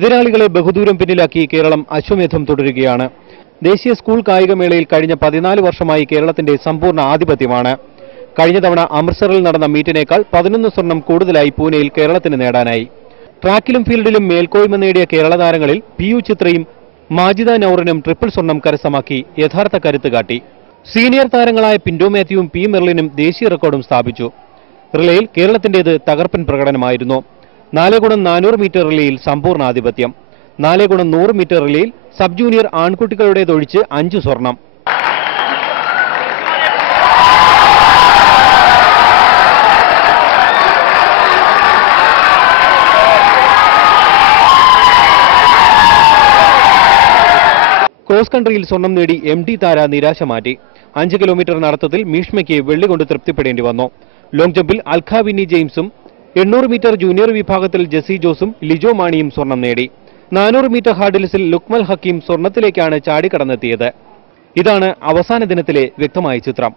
എതിരാളികളെ ബഹുദൂരം പിന്നിലാക്കി കേരളം അശ്വമേധം തുടരുകയാണ്. ദേശീയ സ്കൂൾ കായികമേളയിൽ കഴിഞ്ഞ 14 വർഷമായി കേരളത്തിന്റെ സമ്പൂർണ്ണ ആധിപത്യമാണ്. കഴിഞ്ഞ തവണ അമൃത്സറിൽ നടന്ന മീറ്റിനേക്കാൾ 11 സ്വർണം കൂടുതലായി പൂനെയിൽ കേരളത്തിന് നേടാനായി. ട്രാക്കിലും ഫീൽഡിലും മേൽക്കോയ്മ നേടിയ കേരള താരങ്ങളിൽ PU ചിത്രയും മാജിദ നൌറിനും ട്രിപ്പിൾ സ്വർണം കരസ്ഥമാക്കി യഥാർത്ഥ കരുത്ത് കാട്ടി. സീനിയർ താരങ്ങളായ പിന്റോ മാത്യുവും P മെർലിനും ദേശീയ റെക്കോർഡും സ്ഥാപിച്ചു. റിലേയിൽ കേരളത്തിന്റേത് തകർപ്പൻ പ്രകടനമായിരുന്നു. 4x400 മീറ്റർ റിലേയിൽ സമ്പൂർണ്ണ ആധിപത്യം. 4x100 മീറ്റർ റിലേയിൽ സബ് ജൂനിയർ ആൺകുട്ടികളുടേതൊഴിച്ച് 5 സ്വർണം. ക്രോസ് കൺട്രിയിൽ സ്വർണം നേടി MD താര നിരാശ മാറ്റി. 5 കിലോമീറ്റർ നടത്തത്തിൽ മീഷ്മയ്ക്ക് വെള്ളി കൊണ്ട് തൃപ്തിപ്പെടേണ്ടി വന്നു. ലോങ് ജമ്പിൽ അൽഖ വിന്നി ജെയിംസും 800 മീറ്റർ ജൂനിയർ വിഭാഗത്തിൽ ജെസി ജോസും ലിജോ മാണിയും സ്വർണം നേടി. 400 മീറ്റർ ഹാർഡിൽസിൽ ലുക്മൽ ഹക്കീം സ്വർണത്തിലേക്കാണ് ചാടിക്കടന്നെത്തിയത്. ഇതാണ് അവസാന ദിനത്തിലെ വ്യക്തമായ ചിത്രം.